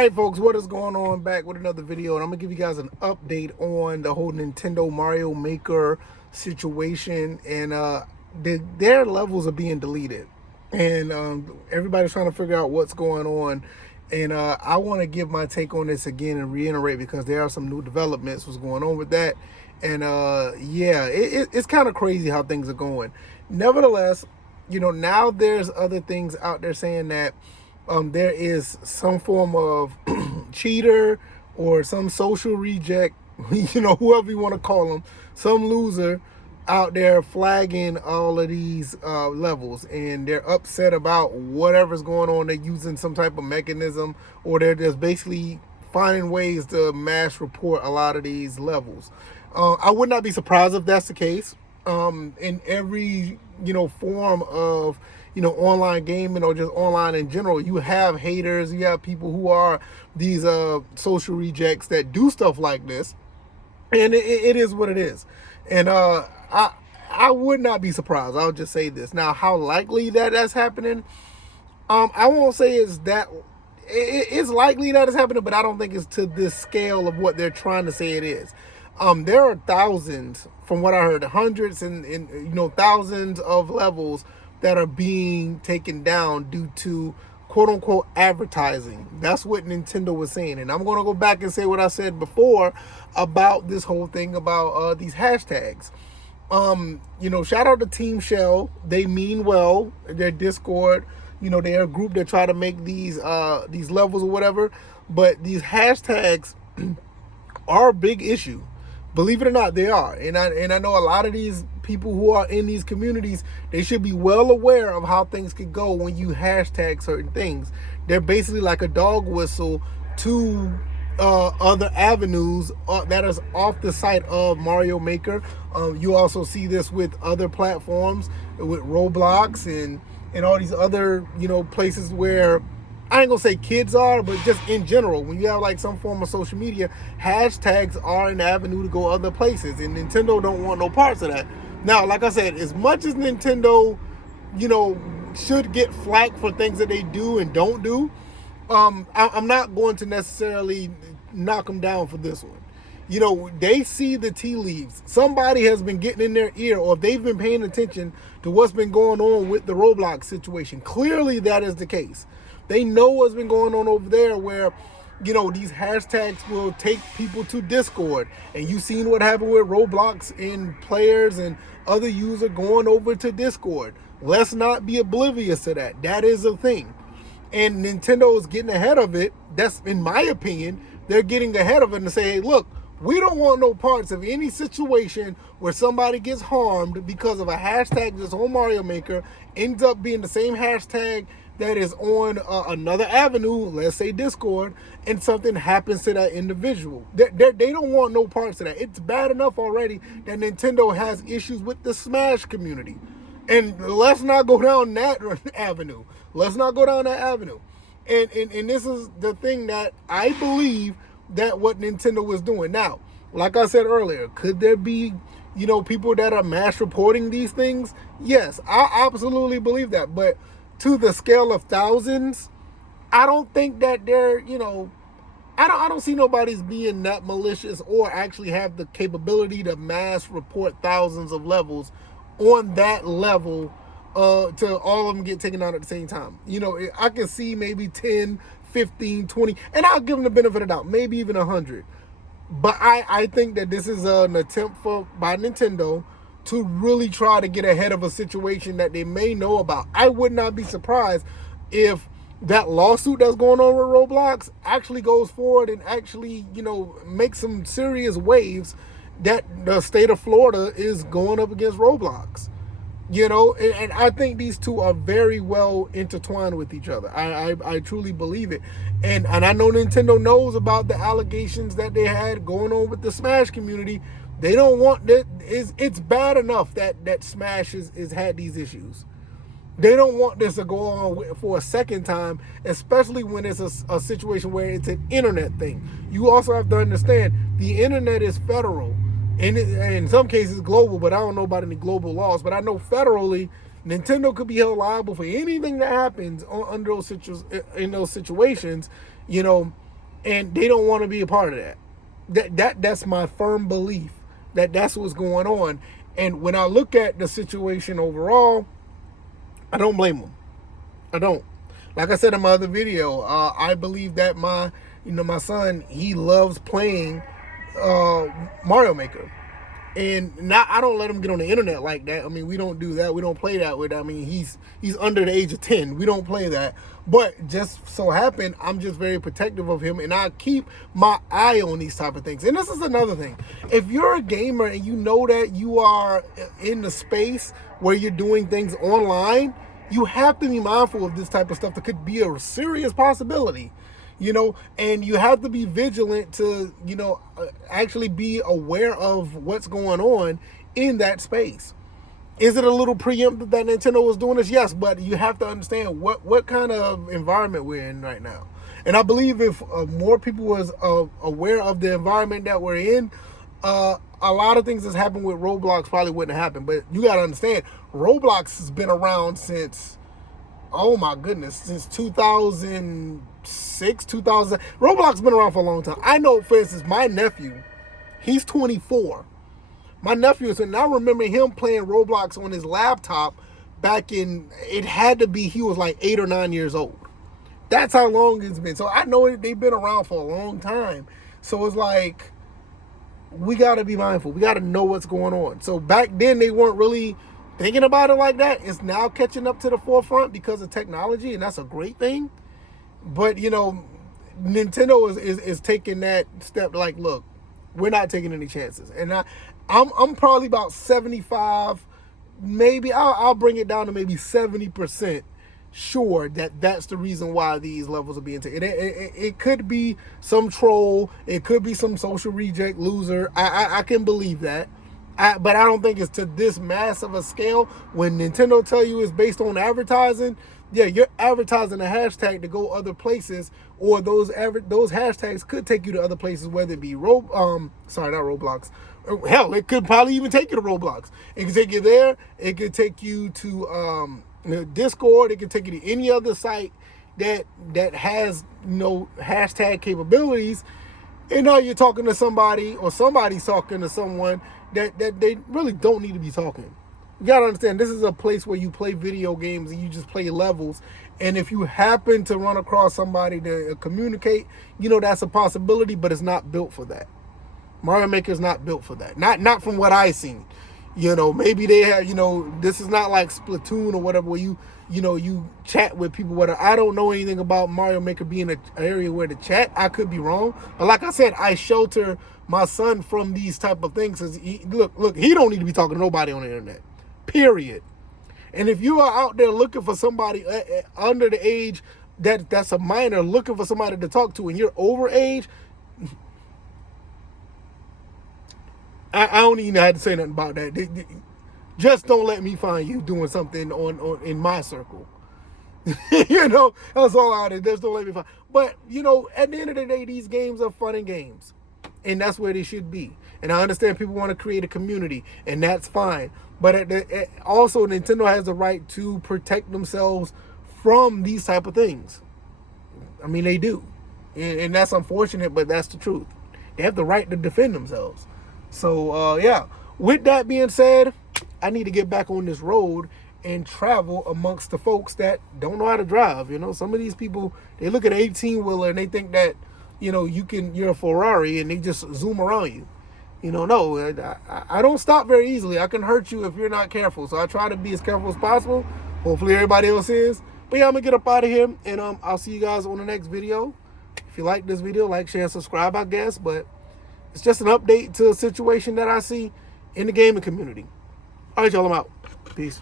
right, folks, what is going on? Back with another video, and I'm gonna give you guys an update on the whole Nintendo Mario Maker situation, and their levels are being deleted, and everybody's trying to figure out what's going on. And I want to give my take on this again and reiterate, because there are some new developments what's going on with that. And yeah, it's kind of crazy how things are going. Nevertheless, now there's other things out there saying that there is some form of cheater or some social reject, whoever you want to call them, some loser out there flagging all of these levels, and they're upset about whatever's going on. They're using some type of mechanism, or they're just basically finding ways to mass report a lot of these levels. I would not be surprised if that's the case. In every form of online gaming, or just online in general, you have haters, you have people who are these social rejects that do stuff like this, and it is what it is. And I would not be surprised. I'll just say this. Now, how likely that's happening, I won't say it's likely that it's happening, but I don't think it's to this scale of what they're trying to say it is. There are thousands, from what I heard, hundreds and thousands of levels that are being taken down due to quote unquote advertising. That's what Nintendo was saying. And I'm going to go back and say what I said before about this whole thing about these hashtags. Shout out to Team Shell. They mean well. Their Discord, they're a group that try to make these levels or whatever. But these hashtags are a big issue. Believe it or not, they are. And I know a lot of these people who are in these communities, they should be well aware of how things could go when you hashtag certain things. They're basically like a dog whistle to other avenues that is off the site of Mario Maker. You also see this with other platforms, with Roblox and all these other places where I ain't gonna say kids are, but just in general, when you have like some form of social media, hashtags are an avenue to go other places, and Nintendo don't want no parts of that. Now, like I said, as much as Nintendo, should get flack for things that they do and don't do, I'm not going to necessarily knock them down for this one. They see the tea leaves. Somebody has been getting in their ear, or they've been paying attention to what's been going on with the Roblox situation. Clearly, that is the case. They know what's been going on over there, where, these hashtags will take people to Discord. And you've seen what happened with Roblox and players and other users going over to Discord. Let's not be oblivious to that. That is a thing. And Nintendo is getting ahead of it. That's, in my opinion, they're getting ahead of it and say, hey, look, we don't want no parts of any situation where somebody gets harmed because of a hashtag that's on Mario Maker, ends up being the same hashtag that is on another avenue, let's say Discord, and something happens to that individual. They don't want no parts of that. It's bad enough already that Nintendo has issues with the Smash community. And let's not go down that avenue. Let's not go down that avenue. And this is the thing that I believe that what Nintendo was doing. Now, like I said earlier, could there be, people that are mass reporting these things? Yes, I absolutely believe that. But to the scale of thousands, I don't think that they're, I don't see nobody's being that malicious or actually have the capability to mass report thousands of levels on that level to all of them get taken out at the same time. I can see maybe 10, 15, 20, and I'll give them the benefit of the doubt, maybe even 100. But I think that this is an attempt by Nintendo to really try to get ahead of a situation that they may know about. I would not be surprised if that lawsuit that's going on with Roblox actually goes forward and actually, makes some serious waves, that the state of Florida is going up against Roblox. And I think these two are very well intertwined with each other. I truly believe it. And I know Nintendo knows about the allegations that they had going on with the Smash community. They don't want that. It's bad enough that Smash is had these issues. They don't want this to go on for a second time, especially when it's a situation where it's an internet thing. You also have to understand the internet is federal. And in some cases global, but I don't know about any global laws. But I know federally, Nintendo could be held liable for anything that happens in those situations. and they don't want to be a part of that. That's my firm belief that that's what's going on. And when I look at the situation overall, I don't blame them. I don't. Like I said in my other video, I believe that my son, he loves playing Mario Maker. And now I don't let him get on the internet like that. I mean, we don't do that. We don't play that with. I mean, he's under the age of 10. We don't play that. But just so happen, I'm just very protective of him, and I keep my eye on these type of things. And this is another thing. If you're a gamer and you know that you are in the space where you're doing things online, you have to be mindful of this type of stuff that could be a serious possibility. And you have to be vigilant to, actually be aware of what's going on in that space. Is it a little preemptive that Nintendo was doing this? Yes, but you have to understand what kind of environment we're in right now. And I believe if more people was aware of the environment that we're in, a lot of things that's happened with Roblox probably wouldn't have happened. But you got to understand, Roblox has been around since, oh my goodness, since 2006, 2000. Roblox been around for a long time. I know, for instance, my nephew, he's 24. My nephew, and I remember him playing Roblox on his laptop back in, it had to be, he was like 8 or 9 years old. That's how long it's been. So I know they've been around for a long time. So it's like, we got to be mindful. We got to know what's going on. So back then, they weren't really thinking about it like that. It's now catching up to the forefront because of technology, and that's a great thing. But, Nintendo is taking that step like, look, we're not taking any chances. And I'm probably about 75, maybe I'll bring it down to maybe 70% sure that that's the reason why these levels are being taken. It could be some troll, it could be some social reject loser. I can believe that. But I don't think it's to this massive a scale. When Nintendo tell you it's based on advertising, yeah, you're advertising a hashtag to go other places, or those hashtags could take you to other places, whether it be not Roblox. Hell, it could probably even take you to Roblox. It could take you there. It could take you to Discord. It could take you to any other site that has hashtag capabilities. And now you're talking to somebody, or somebody's talking to someone that they really don't need to be talking. You gotta understand, this is a place where you play video games and you just play levels. And if you happen to run across somebody to communicate, that's a possibility, but it's not built for that. Mario Maker is not built for that. Not from what I've seen. Maybe they have, this is not like Splatoon or whatever, where you chat with people. Whatever. I don't know anything about Mario Maker being an area where to chat. I could be wrong. But like I said, I shelter my son from these type of things. Cause look, he don't need to be talking to nobody on the internet. Period. And if you are out there looking for somebody under the age that's a minor, looking for somebody to talk to, and you're over age, I don't even have to say nothing about that. Just don't let me find you doing something on in my circle. That's all out there. Just don't let me find. But at the end of the day, these games are fun and games, and that's where they should be. And I understand people want to create a community, and that's fine. But also, Nintendo has the right to protect themselves from these type of things. I mean, they do, and that's unfortunate, but that's the truth. They have the right to defend themselves. So, yeah. With that being said, I need to get back on this road and travel amongst the folks that don't know how to drive. Some of these people, they look at an 18-wheeler and they think that, you're a Ferrari, and they just zoom around you. No, I don't stop very easily. I can hurt you if you're not careful. So I try to be as careful as possible. Hopefully everybody else is. But yeah, I'm going to get up out of here, and I'll see you guys on the next video. If you like this video, like, share, and subscribe, I guess. But it's just an update to a situation that I see in the gaming community. All right, y'all, I'm out. Peace.